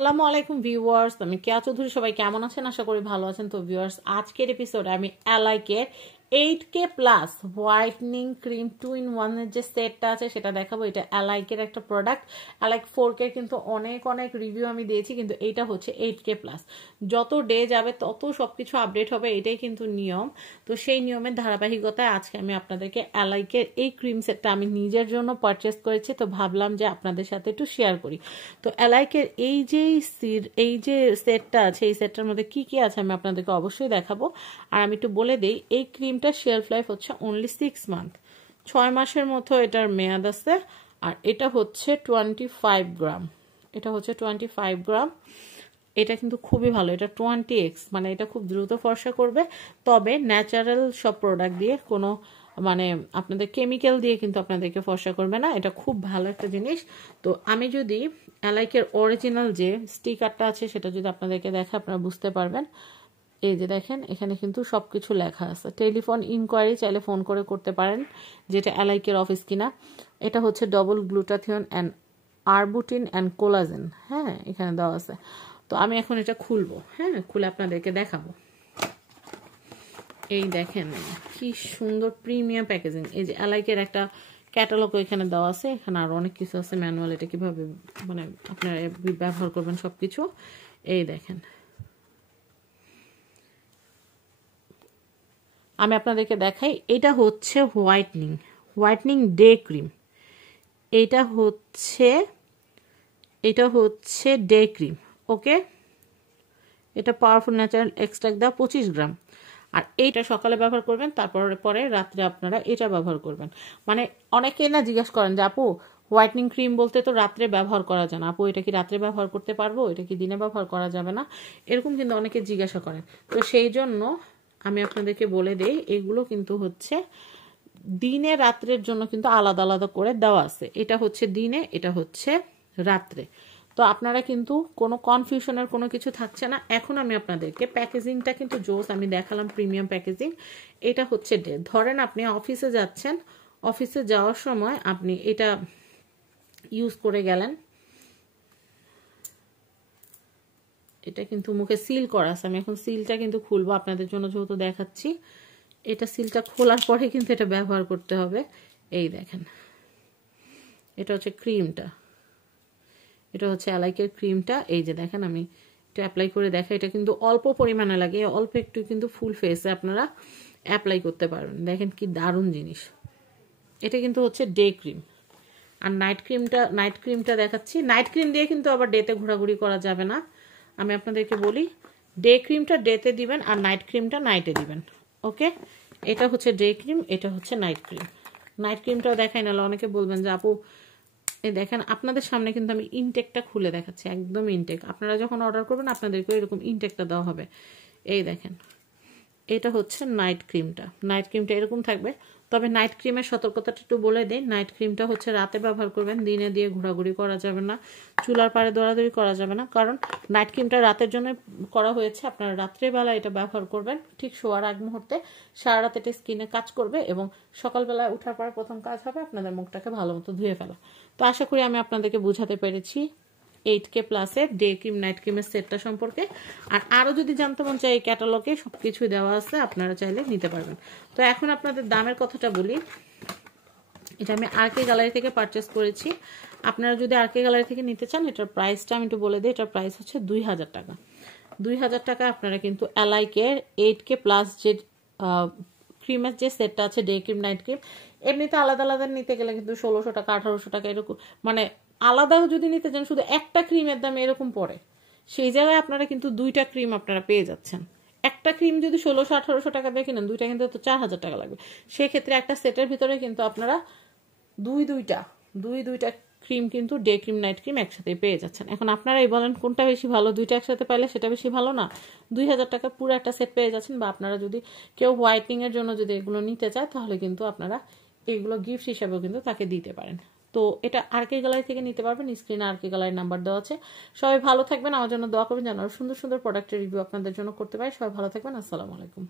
আসসালামু আলাইকুম ভিউয়ার্স, আমি কেয়া চৌধুরী। সবাই কেমন আছেন? আশা করি ভালো আছেন। তো ভিউয়ার্স, আজকের এপিসোডে আমি অ্যালাইকের 8K plus whitening cream 2 in 1 এর যে সেটটা আছে সেটা দেখাবো। এটা অ্যালাইকের একটা প্রোডাক্ট। অ্যালাইক 4K কিন্তু অনেক রিভিউ আমি দিয়েছি, কিন্তু এইটা হচ্ছে 8K প্লাস। যত ডে যাবে তত সবকিছু আপডেট হবে, এটাই কিন্তু নিয়ম। তো সেই নিয়মের ধারাবাহিকতায় আজকে আমি আপনাদেরকে অ্যালাইকের এই ক্রিম সেটটা আমি নিজের জন্য পারচেস করেছি, তো ভাবলাম যে আপনাদের সাথে একটু শেয়ার করি। তো অ্যালাইকের এই যে সেটটা আছে, এই সেটটার মধ্যে কি কি আছে আমি আপনাদেরকে অবশ্যই দেখাবো। আর আমি একটু বলে দিই, এই ক্রিমটা শেলফ লাইফ হচ্ছে অনলি 6 মান্থ, 6 মাসের মতো এটার মেয়াদ আছে। আর এটা হচ্ছে 25 গ্রাম, এটা হচ্ছে 25 গ্রাম। এটা কিন্তু খুবই ভালো, এটা 20x, মানে এটা খুব দ্রুত ফর্সা করবে। তবে ন্যাচারাল সব প্রোডাক্ট দিয়ে, কোনো মানে আপনাদের কেমিক্যাল দিয়ে কিন্তু আপনাদেরকে ফর্সা করবে না। এটা খুব ভালো একটা জিনিস। তো আমি যদি অ্যালাইকের অরিজিনাল যে স্টিকারটা আছে সেটা যদি আপনাদেরকে দেখে আপনারা বুঝতে পারবেন। এই যে দেখেন, এখানে কিন্তু সবকিছু লেখা আছে। টেলিফোন ইনকোয়ারি চাইলে ফোন করে করতে পারেন, যেটা অ্যালাইকের অফিস কিনা। এটা হচ্ছে double glutathione and arbutin and collagen, হ্যাঁ এখানে দেওয়া আছে। তো আমি এখন এটা খুলবো, হ্যাঁ খুলে আপনাদেরকে দেখাবো। এই দেখেন কি সুন্দর প্রিমিয়াম প্যাকেজিং। এই যে অ্যালাইকের একটা ক্যাটালগ এখানে দেওয়া আছে, এখানে আরো অনেক কিছু আছে, ম্যানুয়াল, এটা কিভাবে মানে আপনারা ব্যবহার করবেন সবকিছু। এই দেখেন, আমি আপনাদেরকে দেখাই। এটা হচ্ছে হোয়াইটনিং ডে ক্রিম। এটা হচ্ছে ডে ক্রিম, ওকে। এটা পাওয়ারফুল ন্যাচারাল এক্সট্রাক্ট দেওয়া 25 গ্রাম। আর এইটা সকালে ব্যবহার করবেন, পরে রাত্রে আপনারা এটা ব্যবহার করবেন। মানে অনেকেই না জিজ্ঞাসা করেন যে আপু হোয়াইটনিং ক্রিম বলতে তো রাত্রে ব্যবহার করা যায় না, আপু এটা কি রাত্রে ব্যবহার করতে পারবো, এটা কি দিনে ব্যবহার করা যাবে না, এরকম কিন্তু অনেকে জিজ্ঞাসা করেন। তো সেই জন্য আমি আপনাদেরকে বলে দেই, এগুলো কিন্তু হচ্ছে দিনে রাত্রের জন্য কিন্তু আলাদা আলাদা করে দেওয়া আছে। এটা হচ্ছে দিনে, এটা হচ্ছে রাত্রে। তো আপনারা কিন্তু কোনো কনফিউশনের কোনো কিছু থাকছে না। এখন আমি আপনাদেরকে প্যাকেজিংটা কিন্তু জোস আমি দেখালাম, প্রিমিয়াম প্যাকেজিং। এটা হচ্ছে ডে। ধরেন আপনি অফিসে যাচ্ছেন, অফিসে যাওয়ার সময় আপনি এটা ইউজ করে গেলেন। এটা কিন্তু মুখে সিল করা আছে, আমি এখন সিলটা কিন্তু খুলবো আপনাদের জন্য যেহেতু দেখাচ্ছি। এটা সিলটা খোলার পরে কিন্তু এটা ব্যবহার করতে হবে। এই দেখেন, এটা হচ্ছে ক্রিমটা, এটা হচ্ছে অ্যালাইকের ক্রিমটা। এই যে দেখেন, আমি এটা অ্যাপ্লাই করে দেখা। এটা কিন্তু অল্প পরিমাণে লাগে, অল্প একটু কিন্তু ফুল ফেসে আপনারা অ্যাপ্লাই করতে পারবেন। দেখেন কি দারুণ জিনিস। এটা কিন্তু হচ্ছে ডে ক্রিম। আর নাইট ক্রিমটা দেখাচ্ছি। নাইট ক্রিম দিয়ে কিন্তু আবার ডেতে ঘোরাঘুরি করা যাবে না, আমি আপনাদেরকে বলি। ডে ক্রিমটা ডেতে দিবেন আর নাইট ক্রিমটা নাইটে দিবেন, ওকে। এটা হচ্ছে ডে ক্রিম, এটা হচ্ছে নাইট ক্রিম। নাইট ক্রিমটাও দেখাই নাহলে অনেকে বলবেন যে আপু। এই দেখেন, আপনাদের সামনে কিন্তু আমি ইনটেকটা খুলে দেখাচ্ছি, একদম ইনটেক। আপনারা যখন অর্ডার করবেন আপনাদেরকে এরকম ইনটেকটা দেওয়া হবে। এই দেখেন, এটা হচ্ছে নাইট ক্রিমটা এরকম থাকবে। তবে নাইট ক্রিমের সতর্কতাটা একটু বলে দিই। নাইট ক্রিমটা হচ্ছে রাতে ব্যবহার করবেন, দিনে দিয়ে ঘোরাঘুরি করা যাবে না, চুলার পাড়ে দৌড়াদৌড়ি করা যাবে না। কারণ নাইট ক্রিমটা রাতের জন্য করা হয়েছে। আপনারা রাত্রেবেলা এটা ব্যবহার করবেন, ঠিক শোয়ার আগ মুহূর্তে। সারা রাত এটা স্কিনে কাজ করবে এবং সকালবেলায় ওঠার পর প্রথম কাজ হবে আপনাদের মুখটাকে ভালো মতো ধুয়ে ফেলা। তো আশা করি আমি আপনাদেরকে বুঝাতে পেরেছি 8K প্লাসের ডে ক্রিম নাইট ক্রিমের সেটটা সম্পর্কে। আর আরও যদি জানতে মন চাই, এই ক্যাটালগে সব কিছুই দেওয়া আছে, আপনারা চাইলে নিতে পারবেন। তো এখন আপনাদের দামের কথাটা বলি। এটা আমি RK গ্যালারি থেকে পারচেস করেছি। আপনারা যদি RK গ্যালারি থেকে নিতে চান, এটার প্রাইসটা আমি একটু বলে দিই। এটার প্রাইস হচ্ছে 2000 টাকা। 2000 টাকা আপনারা কিন্তু অ্যালাইকের 8K প্লাস যে ক্রিমের যে সেটটা আছে, ডে ক্রিম নাইট ক্রিম, এমনিতে আলাদা আলাদা নিতে গেলে কিন্তু 1600 টাকা 1800 টাকা এরকম, মানে আলাদাও যদি নিতে চান শুধু একটা ক্রিমের দাম এরকম পড়ে। সেই জায়গায় আপনারা কিন্তু দুইটা ক্রিম আপনারা পেয়ে যাচ্ছেন। একটা ক্রিম যদি 1600-1800 টাকা দিয়ে কিনেন, দুইটা কিন্তু 4000 টাকা লাগবে। সেক্ষেত্রে একটা সেটের ভিতরে কিন্তু আপনারা দুইটা ক্রিম কিন্তু ডে ক্রিম নাইট ক্রিম একসাথে পেয়ে যাচ্ছেন। এখন আপনারাই বলেন কোনটা বেশি ভালো? দুইটা একসাথে পাইলে সেটা বেশি ভালো না? 2000 টাকা পুরো একটা সেট পেয়ে যাচ্ছেন। বা আপনারা যদি কেউ হোয়াইটনিং এর জন্য যদি এগুলো নিতে চায়, তাহলে কিন্তু আপনারা এগুলো গিফট হিসাবেও কিন্তু তাকে দিতে পারেন। তো এটা RK গ্যালারি থেকে নিতে পারবেন। স্ক্রিনে RK গ্যালারির নাম্বার দেওয়া আছে। সবাই ভালো থাকবেন, আমার জন্য দোয়া করবেন যেন আরো সুন্দর সুন্দর প্রোডাক্টের রিভিউ আপনাদের জন্য করতে পারি। সবাই ভালো থাকবেন। আসসালামু আলাইকুম।